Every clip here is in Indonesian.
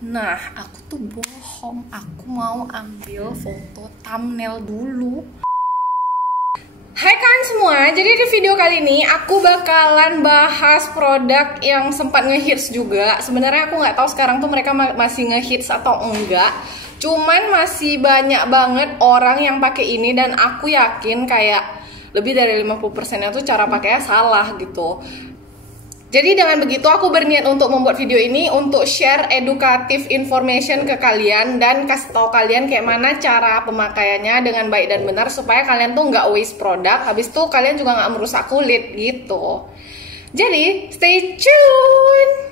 Nah, aku tuh bohong. Aku mau ambil foto thumbnail dulu. Hai kalian semua, jadi di video kali ini aku bakalan bahas produk yang sempat ngehits juga. Sebenarnya aku nggak tahu sekarang tuh mereka masih ngehits atau enggak. Cuman masih banyak banget orang yang pakai ini dan aku yakin kayak lebih dari 50%-nya tuh cara pakainya salah gitu. Jadi dengan begitu aku berniat untuk membuat video ini untuk share educative information ke kalian dan kasih tahu kalian kayak mana cara pemakaiannya dengan baik dan benar supaya kalian tuh nggak waste produk, habis itu kalian juga nggak merusak kulit gitu. Jadi stay tune.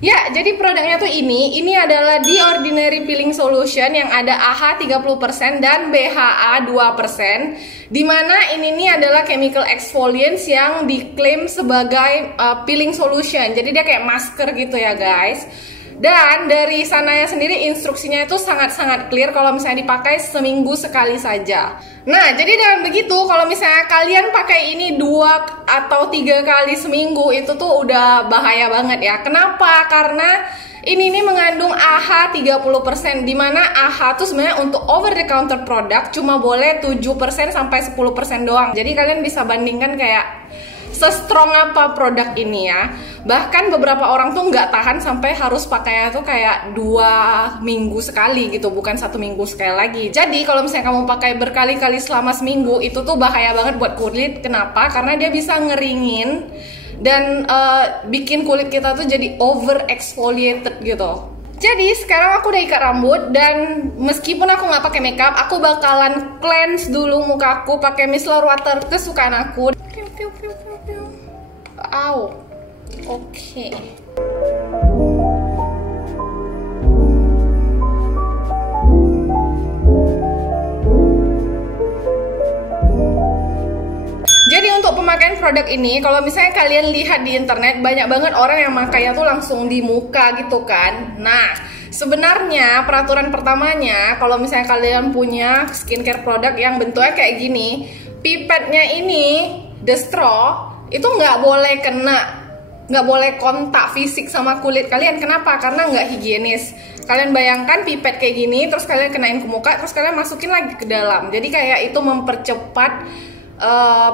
Ya, jadi produknya tuh ini adalah The Ordinary Peeling Solution yang ada AHA 30% dan BHA 2%. Dimana ini adalah chemical exfoliants yang diklaim sebagai peeling solution. Jadi dia kayak masker gitu ya guys. Dan dari sananya sendiri instruksinya itu sangat-sangat clear kalau misalnya dipakai seminggu sekali saja. Nah, jadi dengan begitu kalau misalnya kalian pakai ini 2 atau 3 kali seminggu itu tuh udah bahaya banget ya. Kenapa? Karena ini mengandung AHA 30%, dimana AHA tuh sebenarnya untuk over the counter product cuma boleh 7% sampai 10% doang. Jadi kalian bisa bandingkan kayak se-strong apa produk ini ya. Bahkan beberapa orang tuh nggak tahan sampai harus pakainya tuh kayak 2 minggu sekali gitu, bukan 1 minggu sekali lagi. Jadi kalau misalnya kamu pakai berkali-kali selama seminggu itu tuh bahaya banget buat kulit. Kenapa? Karena dia bisa ngeringin dan bikin kulit kita tuh jadi over exfoliated gitu. Jadi sekarang aku udah ikat rambut dan meskipun aku nggak pakai makeup, aku bakalan cleanse dulu muka aku pakai micellar water kesukaan aku. Au, oke. Jadi untuk pemakaian produk ini, kalau misalnya kalian lihat di internet, banyak banget orang yang makainya tuh langsung di muka gitu kan. Nah, sebenarnya peraturan pertamanya, kalau misalnya kalian punya skincare produk yang bentuknya kayak gini, pipetnya ini, the straw, itu nggak boleh kontak fisik sama kulit kalian. Kenapa? Karena nggak higienis. Kalian bayangkan pipet kayak gini, terus kalian kenain ke muka, terus kalian masukin lagi ke dalam. Jadi kayak itu mempercepat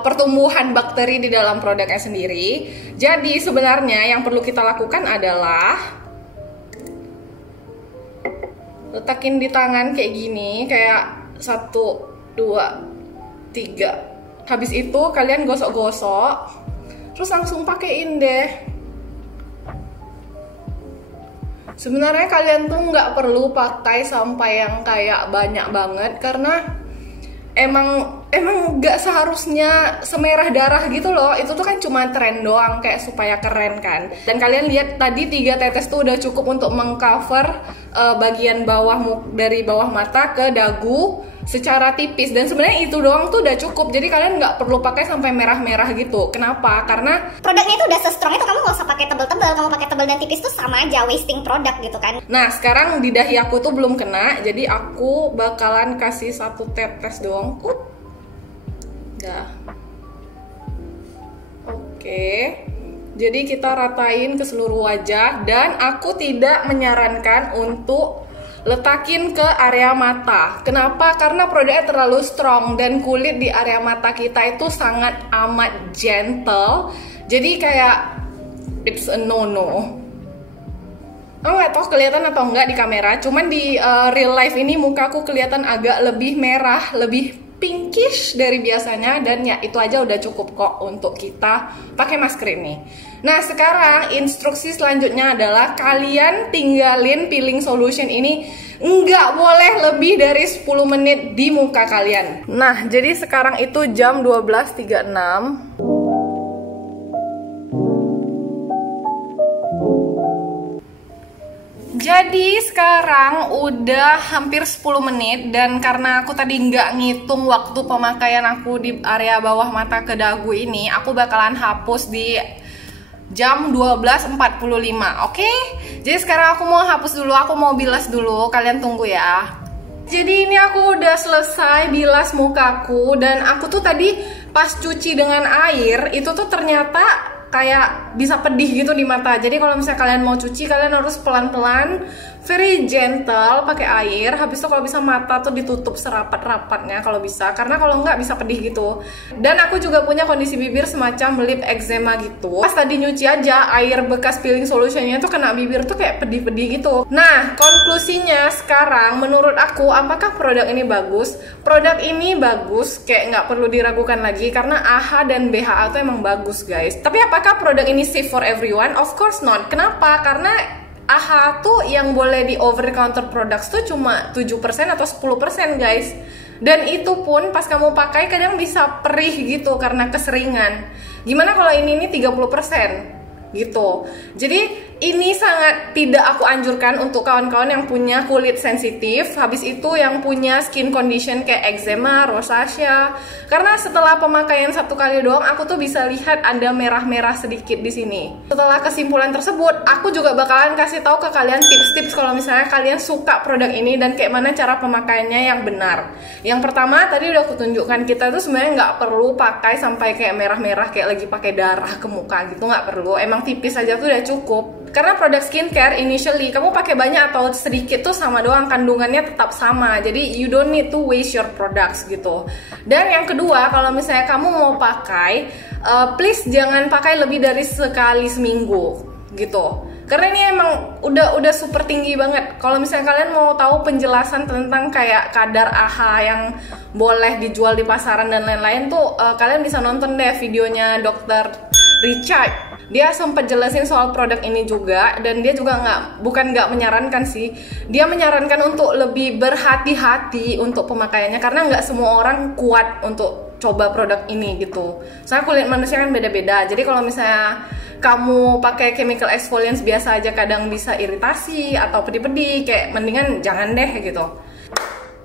pertumbuhan bakteri di dalam produknya sendiri. Jadi sebenarnya yang perlu kita lakukan adalah letakin di tangan kayak gini, kayak 1, 2, 3. Habis itu kalian gosok-gosok, terus langsung pakein deh. Sebenarnya kalian tuh nggak perlu pakai sampai yang kayak banyak banget, karena emang nggak seharusnya semerah darah gitu loh. Itu tuh kan cuma tren doang kayak supaya keren kan. Dan kalian lihat tadi 3 tetes tuh udah cukup untuk mengcover bagian bawah dari bawah mata ke dagu secara tipis, dan sebenarnya itu doang tuh udah cukup. Jadi kalian nggak perlu pakai sampai merah-merah gitu. Kenapa? Karena produknya itu udah se-strong itu, kamu nggak usah pakai tebel-tebel. Kamu pakai tebel dan tipis tuh sama aja, wasting produk gitu kan. Nah sekarang di dahi aku tuh belum kena, jadi aku bakalan kasih 1 tetes doang. Dah. Oke. Jadi kita ratain ke seluruh wajah, dan aku tidak menyarankan untuk letakin ke area mata. Kenapa? Karena produknya terlalu strong dan kulit di area mata kita itu sangat amat gentle. Jadi kayak it's a no-no. Aku nggak tahu kelihatan atau enggak di kamera, cuman di real life ini muka aku kelihatan agak lebih merah, lebih pinkish dari biasanya, dan ya itu aja udah cukup kok untuk kita pakai masker ini. Nah sekarang instruksi selanjutnya adalah kalian tinggalin peeling solution ini nggak boleh lebih dari 10 menit di muka kalian. Nah jadi sekarang itu jam 12.36. Jadi sekarang udah hampir 10 menit, dan karena aku tadi nggak ngitung waktu pemakaian aku di area bawah mata ke dagu ini, aku bakalan hapus di jam 12.45, oke? Jadi sekarang aku mau hapus dulu, aku mau bilas dulu, kalian tunggu ya. Jadi ini aku udah selesai bilas mukaku, dan aku tuh tadi pas cuci dengan air itu tuh ternyata kayak bisa pedih gitu di mata. Jadi kalau misalnya kalian mau cuci, kalian harus pelan-pelan, very gentle pakai air. Habis itu kalau bisa mata tuh ditutup serapat-rapatnya kalau bisa, karena kalau nggak bisa pedih gitu. Dan aku juga punya kondisi bibir semacam lip eczema gitu. Pas tadi nyuci aja, air bekas peeling solutionnya tuh kena bibir tuh kayak pedih-pedih gitu. Nah, konklusinya sekarang menurut aku, apakah produk ini bagus? Produk ini bagus, kayak nggak perlu diragukan lagi, karena AHA dan BHA tuh emang bagus guys. Tapi apakah produk ini safe for everyone? Of course not. Kenapa? Karena AHA tuh yang boleh di over the counter products tuh cuma 7% atau 10% guys. Dan itu pun pas kamu pakai kadang bisa perih gitu karena keseringan. Gimana kalau ini 30% gitu. Jadi ini sangat tidak aku anjurkan untuk kawan-kawan yang punya kulit sensitif, habis itu yang punya skin condition kayak eczema, rosacea. Karena setelah pemakaian 1 kali doang, aku tuh bisa lihat ada merah-merah sedikit di sini. Setelah kesimpulan tersebut, aku juga bakalan kasih tahu ke kalian tips-tips kalau misalnya kalian suka produk ini dan kayak mana cara pemakaiannya yang benar. Yang pertama tadi udah aku tunjukkan, kita tuh sebenarnya nggak perlu pakai sampai kayak merah-merah kayak lagi pakai darah ke muka gitu, nggak perlu. Emang tipis aja tuh udah cukup. Karena produk skincare initially kamu pakai banyak atau sedikit tuh sama doang, kandungannya tetap sama. Jadi you don't need to waste your products gitu. Dan yang kedua, kalau misalnya kamu mau pakai, please jangan pakai lebih dari sekali seminggu gitu. Karena ini emang udah super tinggi banget. Kalau misalnya kalian mau tahu penjelasan tentang kayak kadar AHA yang boleh dijual di pasaran dan lain-lain tuh, kalian bisa nonton deh videonya Dr. Richard. Dia sempat jelasin soal produk ini juga, dan dia juga bukan nggak menyarankan sih, dia menyarankan untuk lebih berhati-hati untuk pemakaiannya karena nggak semua orang kuat untuk coba produk ini gitu. Soalnya kulit manusia kan beda-beda. Jadi kalau misalnya kamu pakai chemical exfoliants biasa aja kadang bisa iritasi atau pedih-pedih, kayak mendingan jangan deh gitu.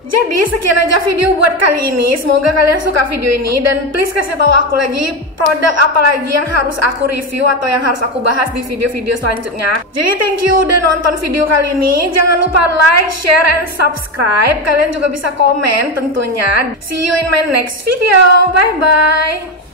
Jadi sekian aja video buat kali ini. Semoga kalian suka video ini, dan please kasih tahu aku lagi produk apa lagi yang harus aku review atau yang harus aku bahas di video-video selanjutnya. Jadi thank you udah nonton video kali ini. Jangan lupa like, share, and subscribe. Kalian juga bisa komen tentunya. See you in my next video. Bye bye.